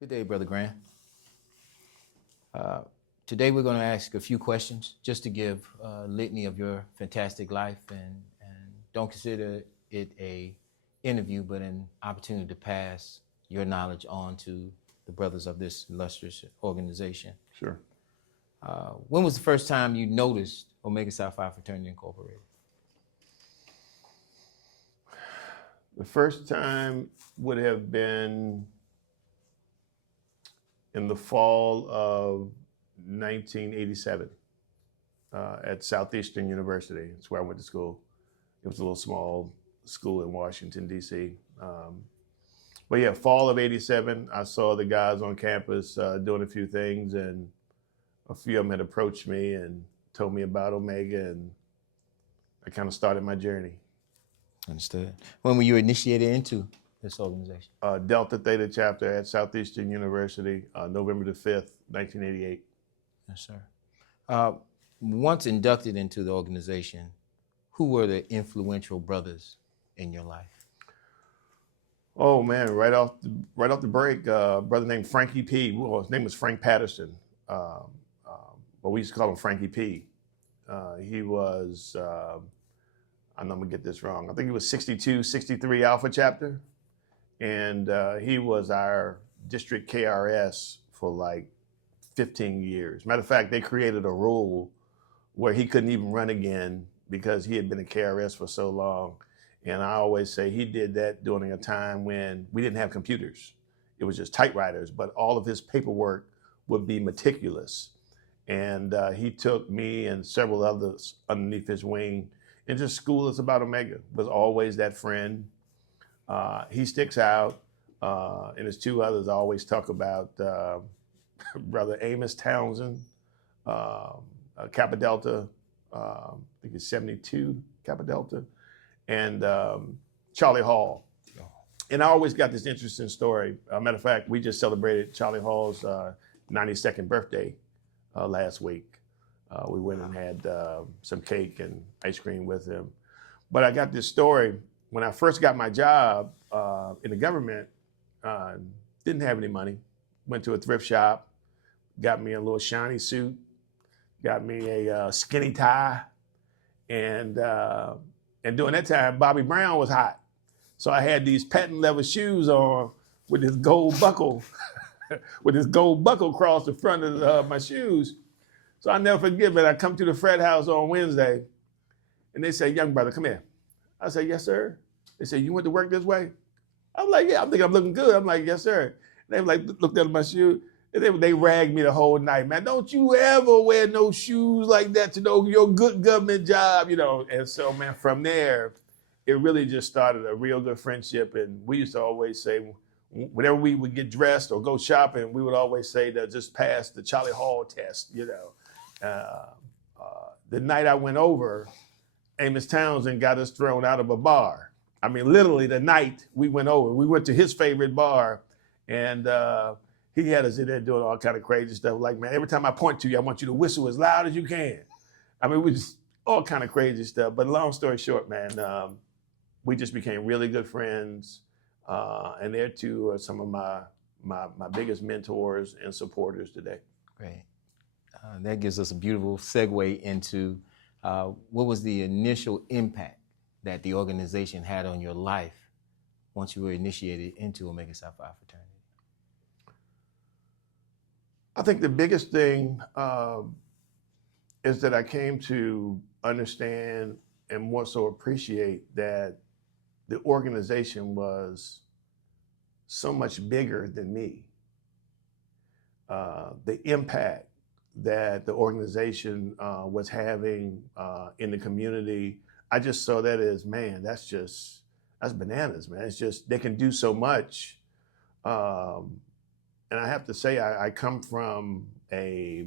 Good day, Brother Grant. Today we're going to ask a few questions just to give a litany of your fantastic life, and don't consider it a interview, but an opportunity to pass your knowledge on to the brothers of this illustrious organization. Sure. When was the first time you noticed Omega Psi Phi Fraternity Incorporated? The first time would have been in the fall of 1987 at Southeastern University. That's where I went to school. It was a little small school in Washington, D.C. But yeah, fall of 87, I saw the guys on campus doing a few things, and a few of them had approached me and told me about Omega, and I kind of started my journey. Understood. When were you initiated into this organization? Delta Theta Chapter at Southeastern University, November the 5th, 1988. Yes, sir. Once inducted into the organization, who were the influential brothers in your life? Oh man, right off the break, a brother named Frankie P. Well, his name was Frank Patterson, but we used to call him Frankie P. He was, I know I'm gonna get this wrong, I think he was 62, 63 Alpha Chapter. And he was our district KRS for like 15 years. Matter of fact, they created a rule where he couldn't even run again because he had been a KRS for so long. And I always say he did that during a time when we didn't have computers. It was just typewriters, but all of his paperwork would be meticulous. And he took me and several others underneath his wing and just schooled us about Omega. Was always that friend. He sticks out, and there's two others I always talk about, Brother Amos Townsend, Kappa Delta, I think it's 72 Kappa Delta, and Charlie Hall. And I always got this interesting story. Matter of fact, we just celebrated Charlie Hall's 92nd birthday last week. We went and had some cake and ice cream with him. But I got this story. When I first got my job in the government, didn't have any money. Went to a thrift shop, got me a little shiny suit, got me a skinny tie, and during that time, Bobby Brown was hot. So I had these patent leather shoes on with this gold buckle, with this gold buckle across the front of my shoes. So I never forget it. I come to the frat house on Wednesday, and they say, "Young brother, come here." I said, "Yes, sir." They said, "You went to work this way?" I'm like, "Yeah, I think I'm looking good." I'm like, "Yes, sir." And they like looked at my shoe, and they ragged me the whole night. "Man, don't you ever wear no shoes like that to know your good government job," you know. And so, man, from there, it really just started a real good friendship. And we used to always say, whenever we would get dressed or go shopping, we would always say to just pass the Charlie Hall test, you know. The night I went over, Amos Townsend got us thrown out of a bar. I mean, literally the night we went over, we went to his favorite bar, and he had us in there doing all kind of crazy stuff. Like, man, every time I point to you, I want you to whistle as loud as you can. I mean, we just all kind of crazy stuff. But long story short, man, we just became really good friends. And they're two are some of my biggest mentors and supporters today. Great. That gives us a beautiful segue into what was the initial impact that the organization had on your life once you were initiated into Omega Psi Phi Fraternity? I think the biggest thing is that I came to understand and more so appreciate that the organization was so much bigger than me. The impact that the organization was having in the community, I just saw that as, man, that's bananas, man. It's just, they can do so much. And I have to say, I come from a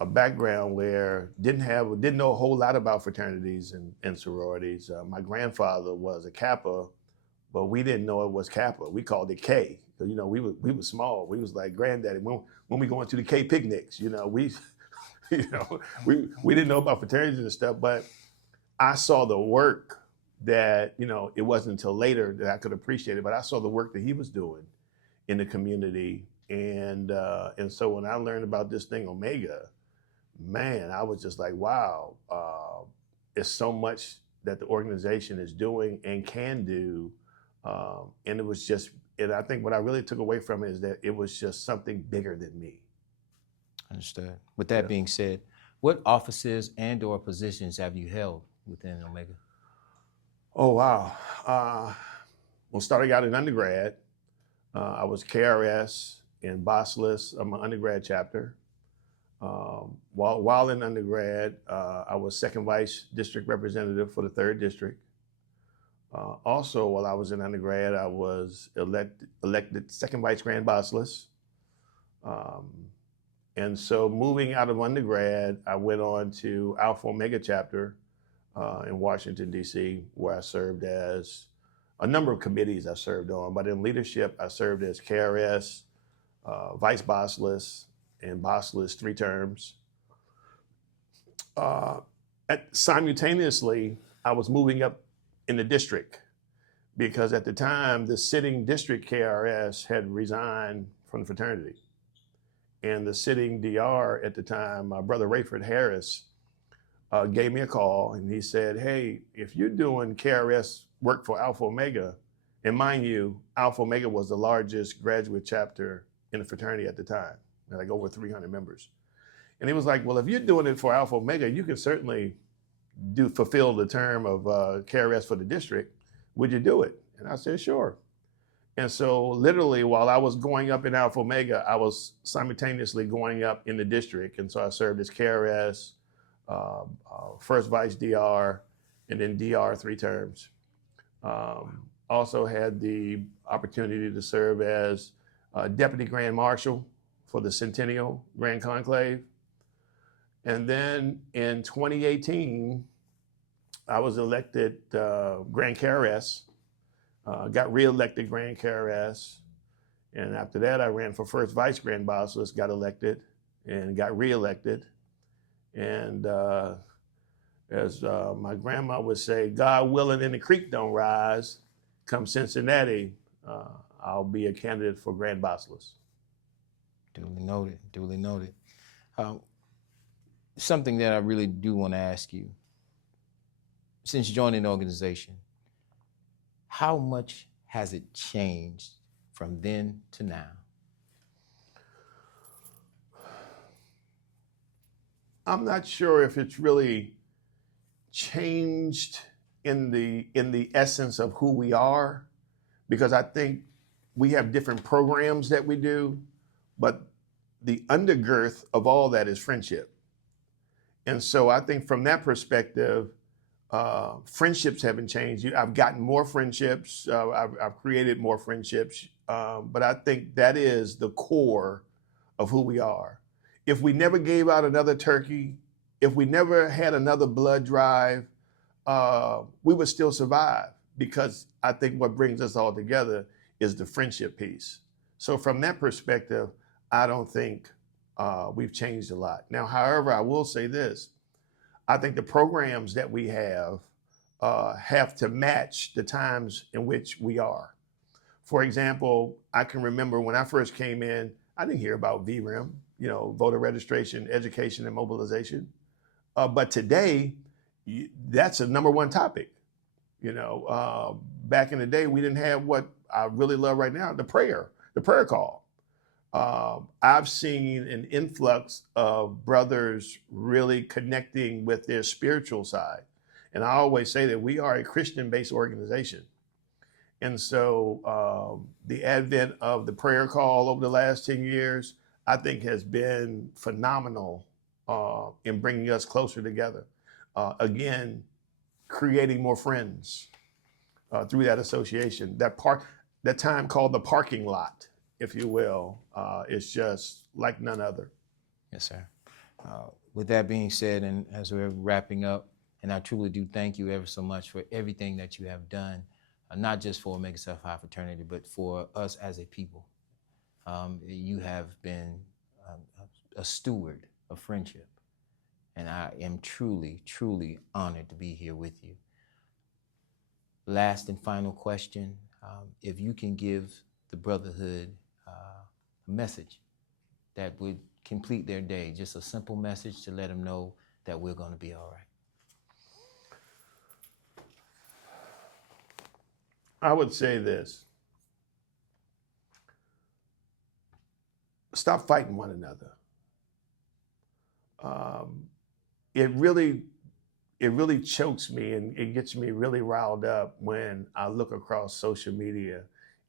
background where didn't know a whole lot about fraternities and sororities. My grandfather was a Kappa, but we didn't know it was Kappa. We called it K. So, you know, we were small. We was like granddaddy. When we going to the K picnics, you know, we didn't know about fraternities and stuff, but I saw the work that, you know, it wasn't until later that I could appreciate it, but I saw the work that he was doing. in the community. And so when I learned about this thing, Omega, man, I was just like, wow, it's so much that the organization is doing and can do. And it was just, and I think what I really took away from it is that it was just something bigger than me. Understood. With that being said, what offices and or positions have you held within Omega? Oh, wow. Well, starting out in undergrad, I was KRS in Basileus of my undergrad chapter. While in undergrad, I was second vice district representative for the 3rd district. Also, while I was in undergrad, I was elected second vice grand Basileus. And so moving out of undergrad, I went on to Alpha Omega Chapter in Washington, D.C., where I served as a number of committees I served on. But in leadership, I served as KRS, Vice Basileus, and Basileus 3 terms. Simultaneously, I was moving up in the district because at the time, the sitting district KRS had resigned from the fraternity. And the sitting DR at the time, my brother Rayford Harris, gave me a call and he said, hey, if you're doing KRS work for Alpha Omega, and mind you, Alpha Omega was the largest graduate chapter in the fraternity at the time, like over 300 members. And he was like, well, if you're doing it for Alpha Omega, you can certainly fulfill the term of KRS for the district. Would you do it? And I said, sure. And so literally while I was going up in Alpha Omega, I was simultaneously going up in the district. And so I served as KRS, first vice DR, and then DR 3 terms. Also had the opportunity to serve as Deputy Grand Marshal for the Centennial Grand Conclave. And then in 2018, I was elected Grand KRS, got reelected Grand KRS. And after that, I ran for first vice Grand Basileus, got elected and got reelected. And as my grandma would say, God willing and the creek don't rise, come Cincinnati, I'll be a candidate for Grand Basileus. Duly noted, duly noted. Something that I really do want to ask you, since joining the organization, how much has it changed from then to now? I'm not sure if it's really changed in the essence of who we are, because I think we have different programs that we do, but the undergirth of all that is friendship. And so I think from that perspective, friendships haven't changed. I've gotten more friendships. I've created more friendships. But I think that is the core of who we are. If we never gave out another turkey, if we never had another blood drive, we would still survive, because I think what brings us all together is the friendship piece. So from that perspective, I don't think we've changed a lot. Now, however, I will say this. I think the programs that we have to match the times in which we are. For example, I can remember when I first came in, I didn't hear about VREM, voter registration, education, and mobilization. But today, that's a #1 topic. Back in the day, we didn't have what I really love right now, the prayer call. I've seen an influx of brothers really connecting with their spiritual side. And I always say that we are a Christian-based organization. And so the advent of the prayer call over the last 10 years, I think has been phenomenal in bringing us closer together. Again, creating more friends through that association. That time called the parking lot, if you will, is just like none other. Yes, sir. With that being said, and as we're wrapping up, and I truly do thank you ever so much for everything that you have done, not just for Omega Psi Phi Fraternity, but for us as a people. You have been a steward of friendship, and I am truly, truly honored to be here with you. Last and final question, if you can give the Brotherhood message that would complete their day, just a simple message to let them know that we're going to be all right? I would say this. Stop fighting one another. It really chokes me and it gets me really riled up when I look across social media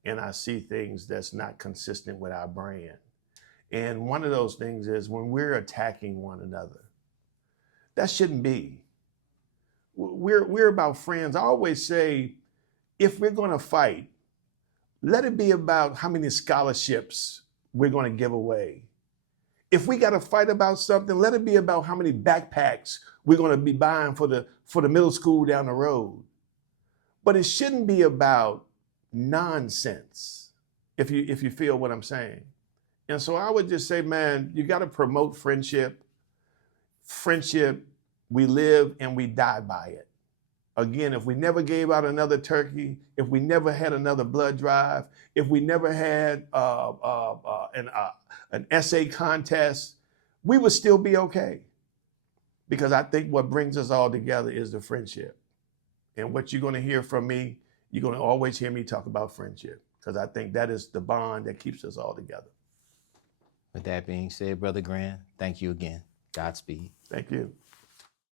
and I see things that's not consistent with our brand. And one of those things is when we're attacking one another. That shouldn't be. We're about friends. I always say, if we're going to fight, let it be about how many scholarships we're going to give away. If we got to fight about something, let it be about how many backpacks we're going to be buying for the middle school down the road. But it shouldn't be about nonsense, if you feel what I'm saying. And so I would just say, man, you got to promote friendship. Friendship, we live and we die by it. Again, if we never gave out another turkey, if we never had another blood drive, if we never had an essay contest, we would still be okay. Because I think what brings us all together is the friendship. And what you're going to hear from me, you're going to always hear me talk about friendship, because I think that is the bond that keeps us all together. With that being said, Brother Grant, thank you again. Godspeed. Thank you.